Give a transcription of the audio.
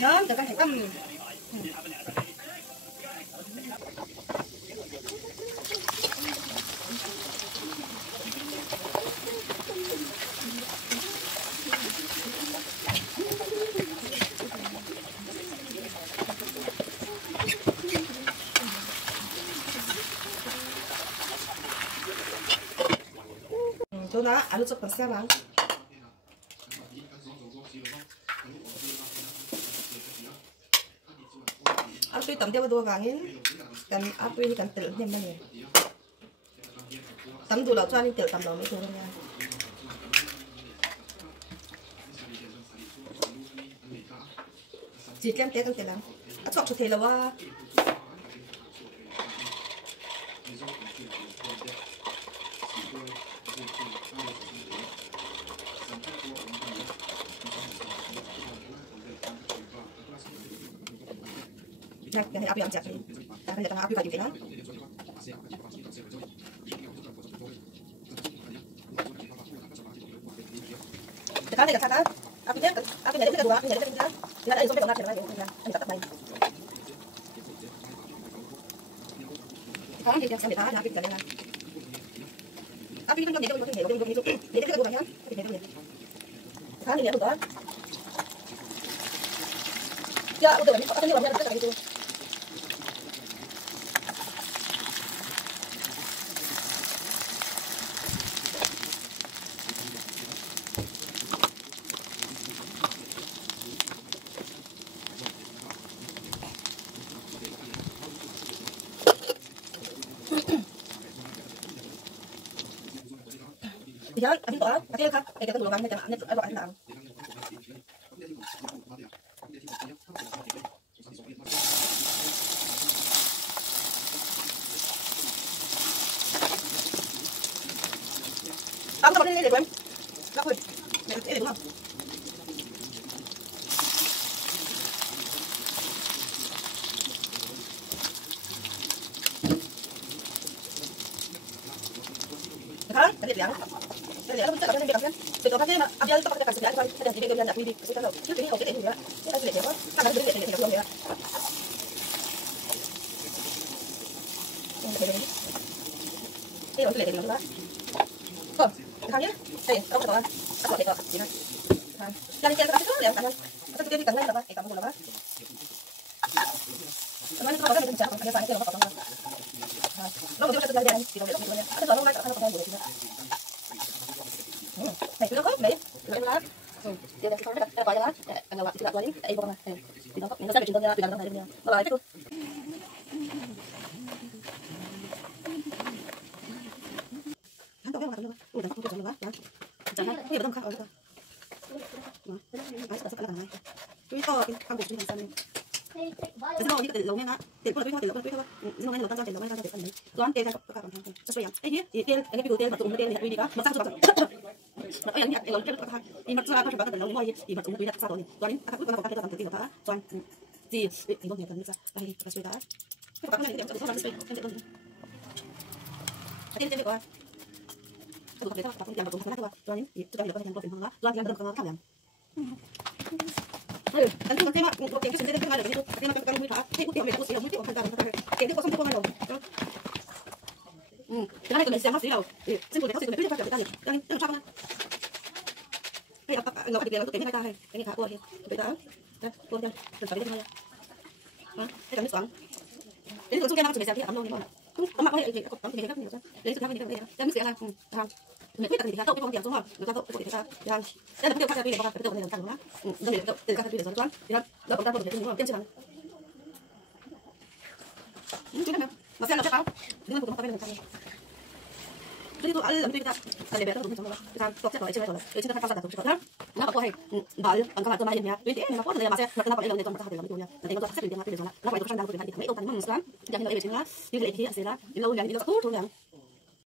Thơm từ con thịt âm. Chỗ đó ăn lúc còn sao bạn? Api tầm dua vangin kan api kan tel nem mana tầm dulu cuan ini tel tầm lalu itu orang jika kan tel telang atau aku tel lawa nah, yang api yang jatuh, karena datang api kayu kan? Sekarang ni kata, apinya dari kedua, api dari ketiga, tidak ada yang sampai ke lagi, ini tak main. Sekarang dia yang sampai api dari mana? Api kan dia dia kedua banyak, api dari mana? Sekarang dia betul. Ya, udah banyak, apinya banyak kita gitu. Dạ, anh tỏ, cái khác, cái đồ ăn này chẳng hạn, anh làm. Anh có đi để quên. Ra quên. Để đúng không? Kan, tadi bilang. Jadi aku tak akan ambil kan. Betul kan dia ambil itu pakai kasih dia ada di bagian nak pilih kasih tahu. Jadi ini okey ini ya. Kita pilih apa? Kan ada pilih ini belum ya. Ini okey ini belum. Oh, kan ya? Saya aku tahu. Aku tahu ini. Kan. Yang kita kasih tahu ya kan. Atau kita di tengah apa? Kamu boleh apa? Teman itu orang yang bicara pakai pakai apa apa. Lo dia kata dia di dalam dia. Ada orang lain tak pakai boleh tidak. Này cứ khớp đấy, em lá. Giờ này con đã gọi lá, anh gọi chị đặt gọi đi, em con này. Thì nó có, nó sẽ bị truyền ra, từ đằng này lên. Nó lại tiếp luôn. Hắn tao cái mặt luôn. Ủa, tao không có luôn á. Chẳng hạn, cái gì mà tao không có. Đó. Ai sẽ sắp lại này. Cái to cái khăn bột trên sân. Cái đó như cái lồng nha. Tiền của nó tiền của nó nên là tăng tiền nó tăng tiền đấy. Toán tiền các bạn hàng. Cho số ấy nhé, tiền cái cái tiền mà tụi tiền thì đi đó, mà sang số bạn. Nó ấy là lồng trên các bạn. Đi mặt ra các bạn cần lồng ngoài thì mặt tụi nó sao rồi. Toán các bạn có cái đó bằng tiền đó. Toán gì thì nó nhiều cần ra. Đây cái số đó. Các bạn này để cho nó space trên tiền. Tiền tiền của tôi có thể các bạn tiền mà tụi nó các bạn. Toán thì tôi được cái tiền của tiền đó. Toán tiền được cái cảm anh không thấy mà một cái sinh cái được nhưng mà cái mũi thả cái mũi tiểu này nó xí đầu mũi tiểu thành ra cái nó có không có ngay đầu cái này mình xem hấp xí đầu sinh của nó sinh của nó phát triển cái đang trong á cái ngọc cái nó cái này cái thả qua đi cái đó cua chân phải cái này cái nước xoắn Jadi langsung kena macam biasa, ambil ni mana. Mak boleh ikut, ambil ikut ni macam. Jadi sudah ni dia. Dan mesti kan. Mẹ quyết định thì tao cái phong tiền xuống rồi, tao tao để ta, đây là cái điều khác cái này làm sao đó, đây là cái khác cái điều rồi thì đó chúng ta có thể tìm hiểu thêm xem chứ mà xem là chắc áo, nhưng mà cũng không phải là sao. Jadi tu al ambil kita, ada betul tu macam kita tok cek rồi, rồi chúng ta phát ra được đó, nó có hay, bảo anh các bạn tôi mai nha, vì thế mà có thể mà sẽ nó phải là người trong một cái là nanti kalau tak sedih dia mati di sana, nó phải có sang dalam tu nanti mấy ông thành mong lắm, jangan lợi chuyện lá, như vậy thì sẽ là lâu ngày đi nó tốt thôi